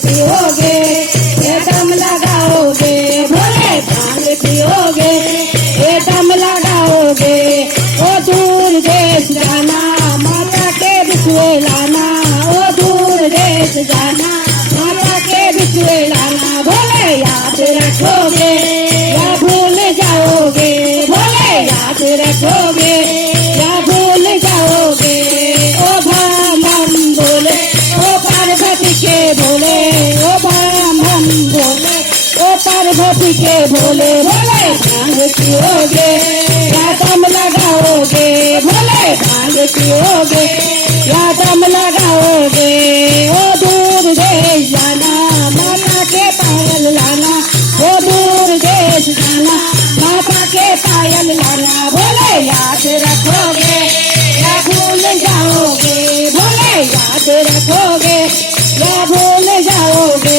पियोगे ये दम लगाओगे, भोले भांग पियोगे ये दम लगाओगे। ओ दूर देश जाना माता के बिछुए लाना, ओ दूर देश जाना माता के बिछुए लाना। भोले याद रखोगे या भूल जाओगे, भोले याद रखोगे या भूल जाओगे। ओ भाम हम बोले ओ पार्वती के भोले, ओ भाम हम बोले ओ पार्वती के भोले। भोले भांग पियोगे या दम लगाओगे, भोले भांग पियोगे या दम लगाओगे। ओ दूर देश जाना माता के पायल लाना, ओ दूर देश जाना माता के पायल लाना। भोले याद रखोगे या भूल जाओगे, भोले याद रखोगे या भूल जाओगे।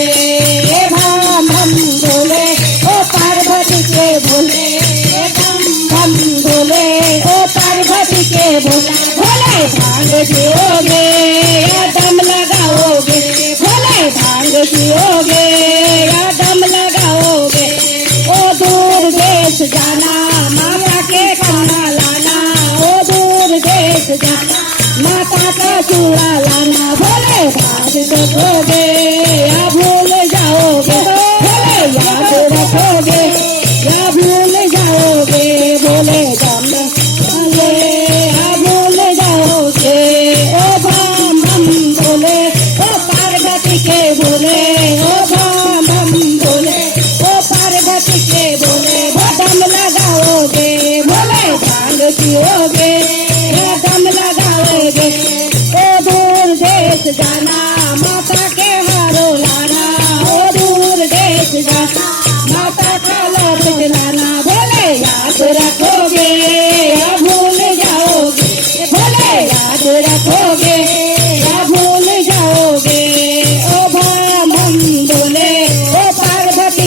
ए भाम हम बोले ओ पार्वती के भोले, ए भाम हम बोले ओ पार्वती के भोले। भोले भांग पियोगे या दम लगाओगे, भोले भांग पियोगे या दम लगाओगे। ओ दूर देश जाना माता के खाना लाना, ओ दूर देश जाना माता का चूड़ा लाना। भोले भांग रखोगे या भूल जाओगे, भोले याद रखोगे या भूल जाओगे। भोले दम या भूल जाओगे। ओ भाम हम बोले ओ पार्वती के भोले, ओ भाम हम बोले ओ पार्वती के भोले। वो दम लगाओगे भोले भांग पियोगे या दम लगाओगे। ओ दूर देश जाना